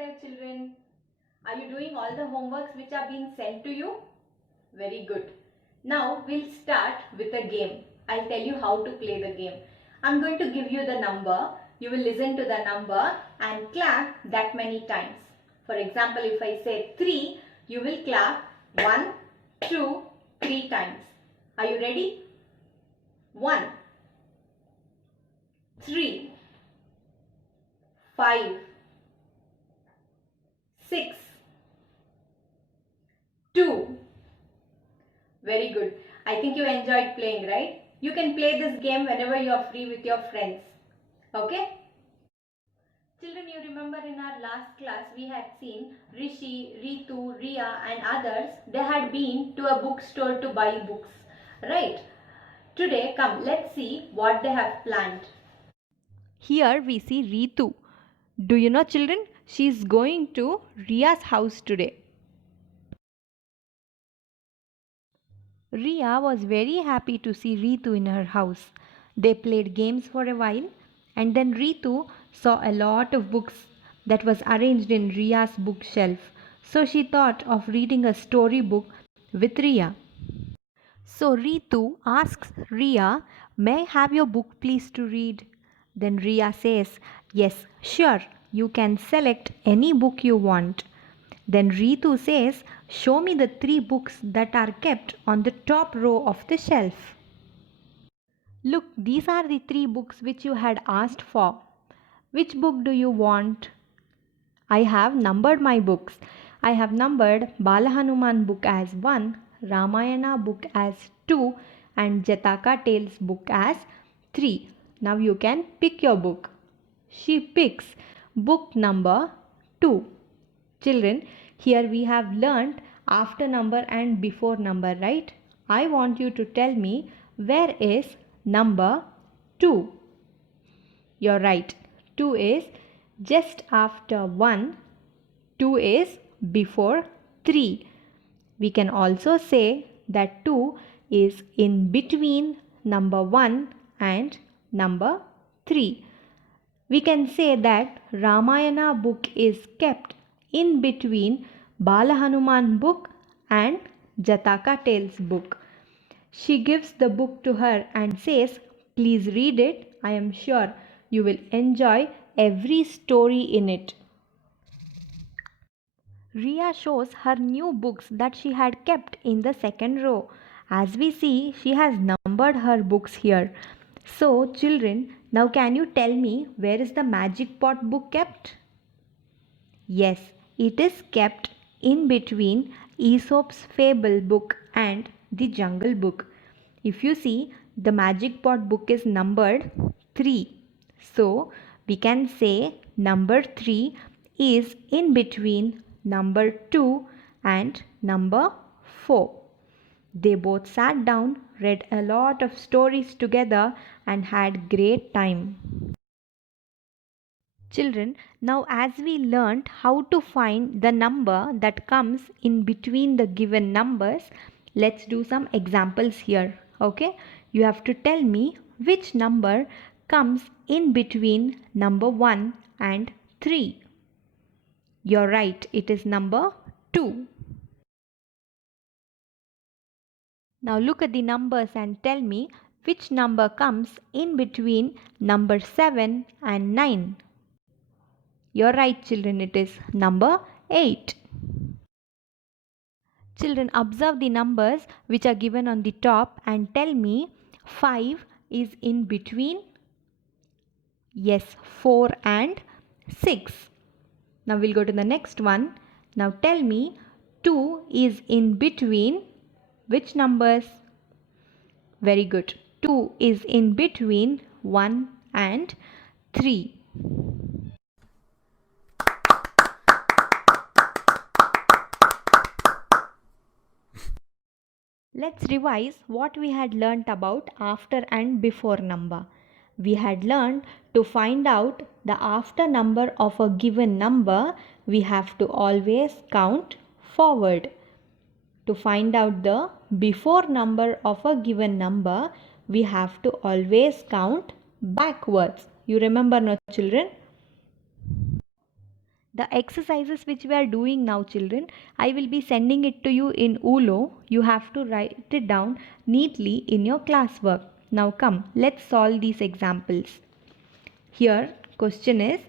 there, children. Are you doing all the homeworks which are being sent to you? Very good. Now we'll start with a game. I'll tell you how to play the game. I'm going to give you the number. You will listen to the number and clap that many times. For example, if I say 3, you will clap 1, 2, 3 times. Are you ready? 1, 3, 5, 6, 2. Very good. I think you enjoyed playing, right? You can play this game whenever you are free with your friends. Okay? Children, you remember in our last class we had seen Rishi, Ritu, Ria and others. They had been to a bookstore to buy books. Right? Today, come, let's see what they have planned. Here we see Ritu. Do you know, children? She is going to Ria's house today. Ria was very happy to see Ritu in her house. They played games for a while and then Ritu saw a lot of books that was arranged in Ria's bookshelf. So she thought of reading a story book with Ria. So Ritu asks Ria, "May I have your book please to read?" Then Ria says, "Yes, sure, you can select any book you want." Then Ritu says, "Show me the 3 books that are kept on the top row of the shelf." Look, these are the 3 books which you had asked for. Which book do you want? I have numbered my books. I have numbered Balahanuman book as 1, Ramayana book as 2 and Jataka Tales book as 3. Now you can pick your book. She picks book number 2. Children, here we have learnt after number and before number, right? I want you to tell me where is number 2. You're right. 2 is just after 1. 2 is before 3. We can also say that 2 is in between number 1 and number 3. We can say that Ramayana book is kept in between Balahanuman book and Jataka Tales book. She gives the book to her and says, "Please read it. I am sure you will enjoy every story in it." Ria shows her new books that she had kept in the second row. As we see, she has numbered her books here. So, children, now can you tell me where is the Magic Pot book kept? Yes, it is kept in between Aesop's Fable book and the Jungle book. If you see, the Magic Pot book is numbered 3. So, we can say number 3 is in between number 2 and number 4. They both sat down, read a lot of stories together and had great time. Children, now as we learnt how to find the number that comes in between the given numbers, let's do some examples here. Okay, you have to tell me which number comes in between number 1 and 3. You're right, it is number 2. Now look at the numbers and tell me which number comes in between number 7 and 9. You're right, children, it is number 8. Children, observe the numbers which are given on the top and tell me 5 is in between. Yes, 4 and 6. Now we'll go to the next one. Now tell me 2 is in between which numbers? Very good. 2 is in between 1 and 3. Let's revise what we had learnt about after and before number. We had learned to find out the after number of a given number, we have to always count forward. To find out the before number of a given number, we have to always count backwards. You remember, no, children? The exercises which we are doing now, children, I will be sending it to you in ULO. You have to write it down neatly in your classwork. Now come, let's solve these examples. Here, question is,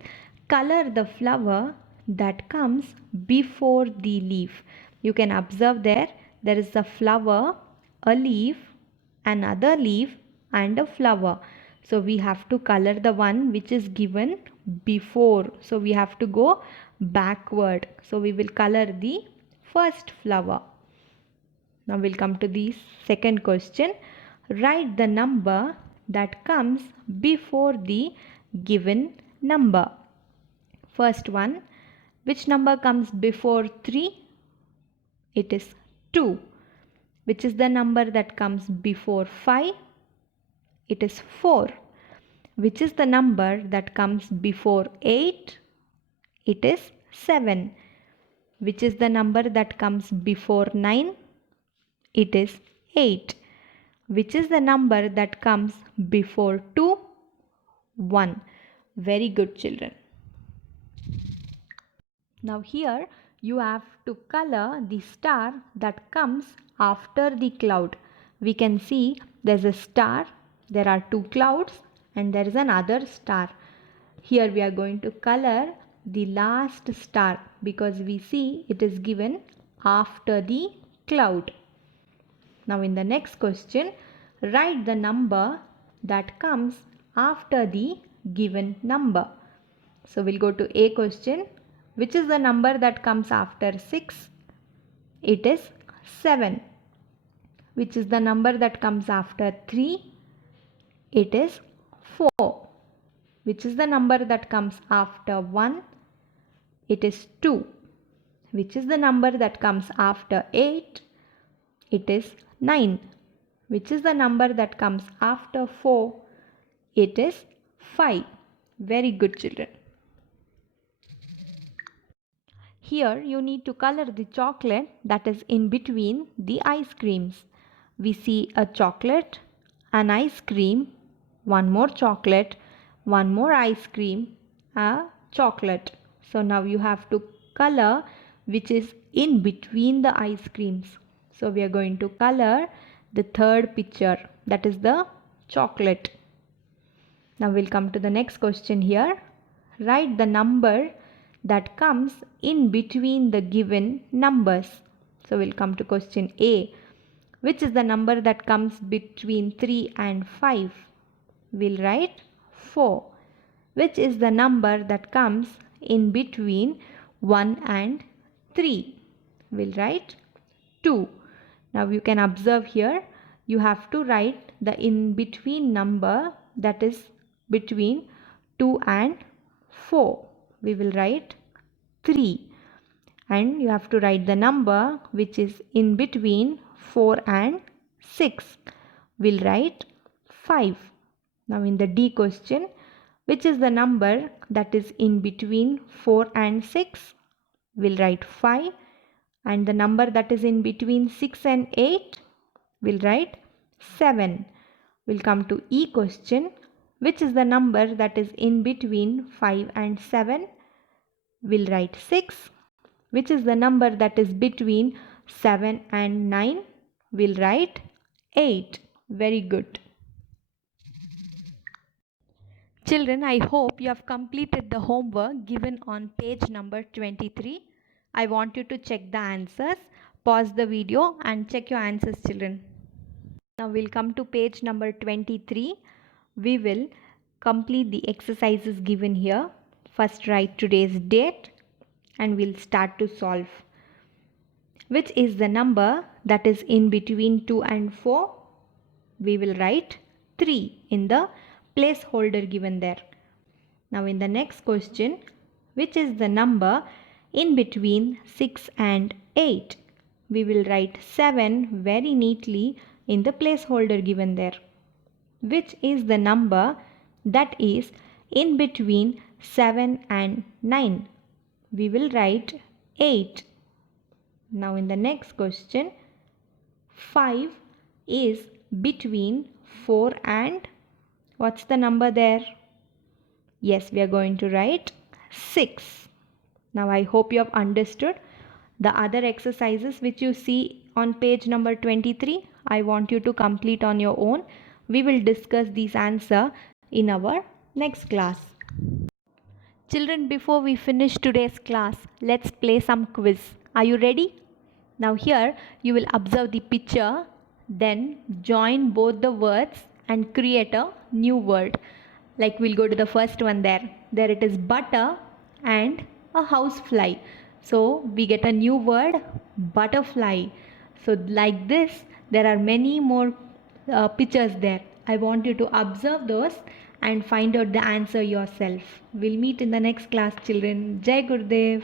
color the flower that comes before the leaf. You can observe there is a flower, a leaf, another leaf and a flower. So we have to color the one which is given before. So we have to go backward. So we will color the first flower. Now we'll come to the second question. Write the number that comes before the given number. First one, which number comes before 3? It is 2. Which is the number that comes before 5? It is 4. Which is the number that comes before 8? It is 7. Which is the number that comes before 9? It is 8. Which is the number that comes before 2? 1. Very good, children. Now here you have to color the star that comes after the cloud. We can see there's a star, there are 2 clouds and there is another star. Here we are going to color the last star because we see it is given after the cloud. Now in the next question, write the number that comes after the given number. So we'll go to A question. Which is the number that comes after 6? It is 7. Which is the number that comes after 3? It is 4. Which is the number that comes after 1? It is 2. Which is the number that comes after 8? It is 9. Which is the number that comes after 4? It is 5. Very good, children. Here you need to color the chocolate that is in between the ice creams. We see a chocolate, an ice cream, one more chocolate, one more ice cream, a chocolate. So now you have to color which is in between the ice creams. So we are going to color the third picture, that is the chocolate. Now we'll come to the next question here. Write the number that comes in between the given numbers. So we'll come to question A. Which is the number that comes between 3 and 5? We'll write 4. Which is the number that comes in between 1 and 3? We'll write 2. Now you can observe here, you have to write the in between number that is between 2 and 4. We will write 3. And you have to write the number which is in between 4 and 6. We'll write 5. Now in the D question, which is the number that is in between 4 and 6? We'll write 5. And the number that is in between 6 and 8? We'll write 7. We'll come to E question. Which is the number that is in between 5 and 7? We'll write 6. Which is the number that is between 7 and 9? We'll write 8. Very good. Children, I hope you have completed the homework given on page number 23. I want you to check the answers. Pause the video and check your answers, children. Now we'll come to page number 23. We will complete the exercises given here. First write today's date and we'll start to solve. Which is the number that is in between 2 and 4? We will write 3 in the placeholder given there. Now in the next question, which is the number in between 6 and 8? We will write 7 very neatly in the placeholder given there. Which is the number that is in between 7 and 9? We will write 8. Now in the next question, 5 is between 4 and what's the number there? Yes, we are going to write 6. Now I hope you have understood. The other exercises which you see on page number 23, I want you to complete on your own. We will discuss these answer in our next class. Children, before we finish today's class, let's play some quiz. Are you ready? Now here you will observe the picture, then join both the words and create a new word. Like we'll go to the first one there. There it is butter and a housefly. So we get a new word, butterfly. So like this, there are many more pictures there. I want you to observe those and find out the answer yourself. We'll meet in the next class, children. Jai Gurudev.